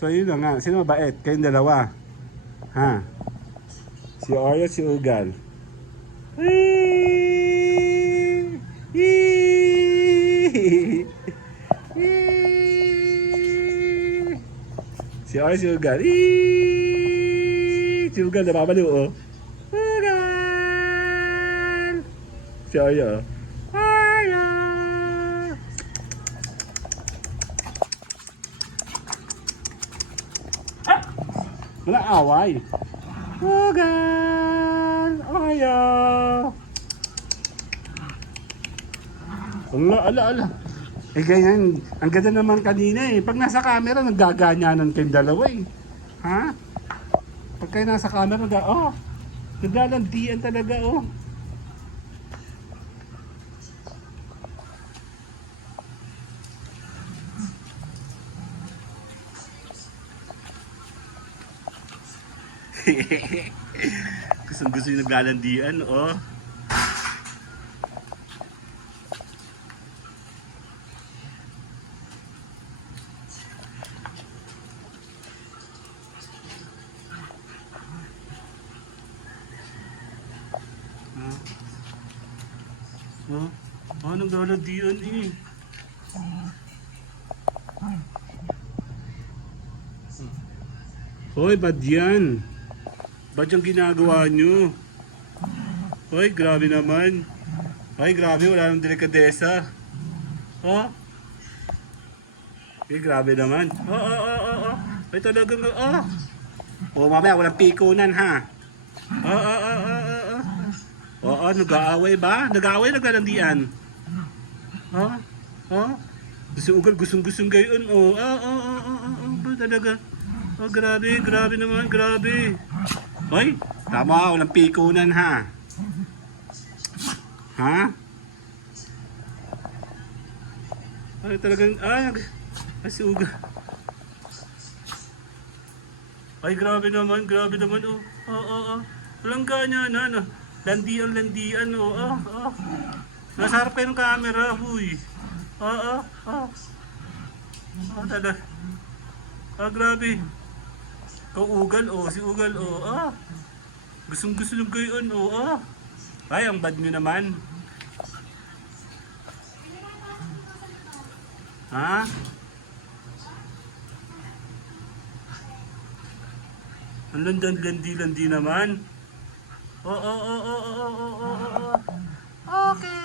So yun na nga, sino mabait? Kayong dalawa. Ha? Si Oreo, si Ugal. Whee! Yee! Yee! Si Oreo, si Ugal. Yee! Si Ugal nababaliw oh. Ugal! Si Oreo oh. Oreo! Wala away. Ugal! Oreo! Ala. Eh ganyan, ang ganda naman kanina eh. Pag nasa camera, naggaganyanan kayong dalawa eh. Ha? Pag kayo nasa camera, naglalandian talaga oh. Gusto yung naglalandian oh. Naglaladian eh. Hoy, bad yan? Ba't yung ginagawa nyo? Hoy, grabe naman. Hoy, grabe, wala nang delikadesa. Oh? Eh, grabe naman. Oh. Ay, talagang, oh. Oh, mamaya, walang pikunan, ha? Oo, nag-aaway ba? Nag-aaway, naglalandian. Oh? Gustong gayon. Oh, ba talaga? Oh, grabe naman, grabe. Hoy, tama, walang pikunan, ha? Ha? Ay, talagang, si Uga. Ay, grabe naman, oh. Walang ganyan, landian, oh. Nasa harap kayo ng camera, huy. Talaga. Grabe. Ugal, si Ugal, Gusto nyo gayon, Ay, ang bad nyo naman. Ha? Ang landi naman. Okay.